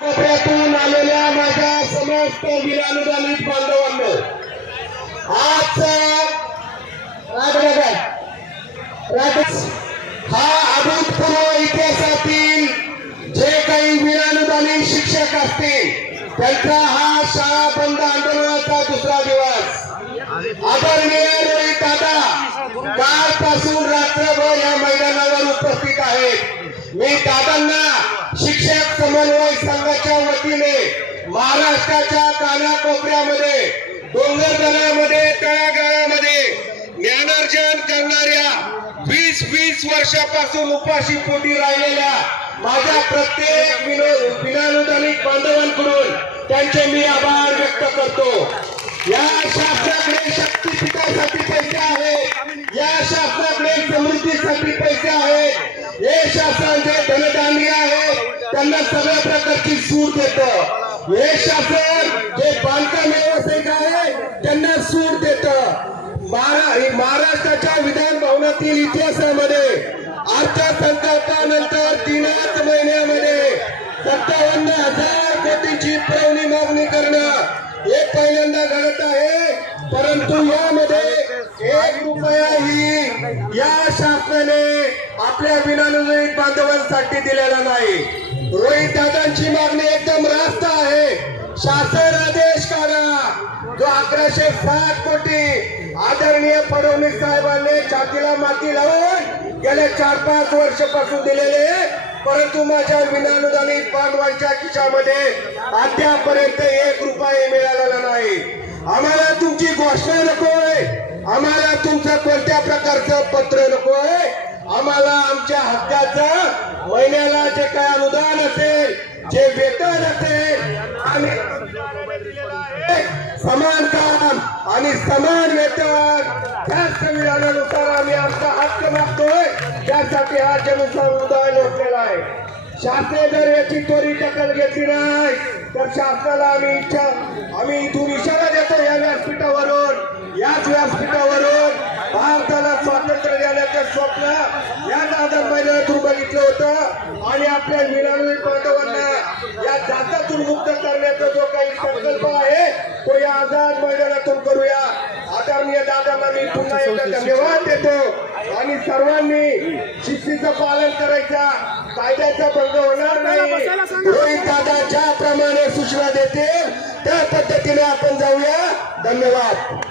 कोपऱ्यातून आलेल्या माझ्या समस्त विरानुदानित बांधवांनो आजचा राजनगर राज हा अभूतपूर्व इतिहासातील जे काही विरानुदानित शिक्षक असतील त्यांचा हा शाळा बंद आंदोलनाचा दुसरा दिवस. आदरणीय रोहित दादा कालपासून रात्रभर या मैदानावर उपस्थित आहेत. मी दादांना समन्वय संघाच्या वतीने महाराष्ट्राच्या कानाकोपऱ्यामध्ये डोंगर दऱ्यामध्ये तळागाळामध्ये ज्ञानार्जन करणाऱ्या वीस वीस वर्षापासून उपाशी पोटी राहिलेल्या माझ्या प्रत्येक विनो- विनानुदानिक बांधवांकडून त्यांचे मी आभार व्यक्त करतो. या शासनाकडे शक्तीपीठासाठी पैसे आहेत. या शासनाकडे समृद्धीसाठी पैसे आहेत. हे शासन धनधान्य आहे त्यांना सगळ्या प्रकारची सूट देतं. हे शासन हे बांधकाम व्यावसायिक आहे त्यांना सूट देत. महारा- महाराष्ट्राच्या विधान भवनातील इतिहासामध्ये अर्थसंकल्पानंतर तीनच महिन्यामध्ये सत्तावन्न हजार कोटीची पुरवणी मागणी करणं हे पहिल्यांदा घडत आहे. परंतु यामध्ये एक रुपयाही या शासनाने आपल्या विनानुदानित बांधवांसाठी दिलेला नाही. रोहित दादांची मागणी एकदम रास्त आहे. शासन आदेश काढा. जो अकराशे सात कोटी आदरणीय फडणवीस साहेबांनी छातीला माती लावून गेल्या चार पाच वर्षापासून दिलेले परंतु माझ्या विनानुदानित बांधवांच्या खिशामध्ये अद्यापर्यंत एक रुपये मिळालेला नाही. आम्हाला तुमची घोषणा नकोय. आम्हाला तुमचं कोणत्या प्रकारचं पत्र नकोय? आम्हाला आमच्या हक्काचं महिन्याला जे काय अनुदान असेल जे वेतन असेल आणि समान काम आणि समान वेतन त्या संविधानानुसार आम्ही आमचा हक्क मागतोय. त्यासाठी हा उदाहरण लोटलेला आहे. शास्त्रे जर याची त्वरित दखल घेतली नाही तर शासनाला आम्ही इच्छा आम्ही इथून इशारा देतो देण्याचं स्वप्न या दादर मैदानातून बघितलं होतं आणि आपल्या निराळी बांधवांना या जातातून मुक्त करण्याचा जो काही संकल्प आहे तो या आझाद मैदानातून करूया. आदरणीय दादांना मी पुन्हा एकदा धन्यवाद देतो. आणि सर्वांनी शिस्तीचं पालन करायचा कायद्याचा भंग होणार नाही. रोहित दादा ज्याप्रमाणे सूचना देतील त्या पद्धतीने आपण जाऊया. धन्यवाद.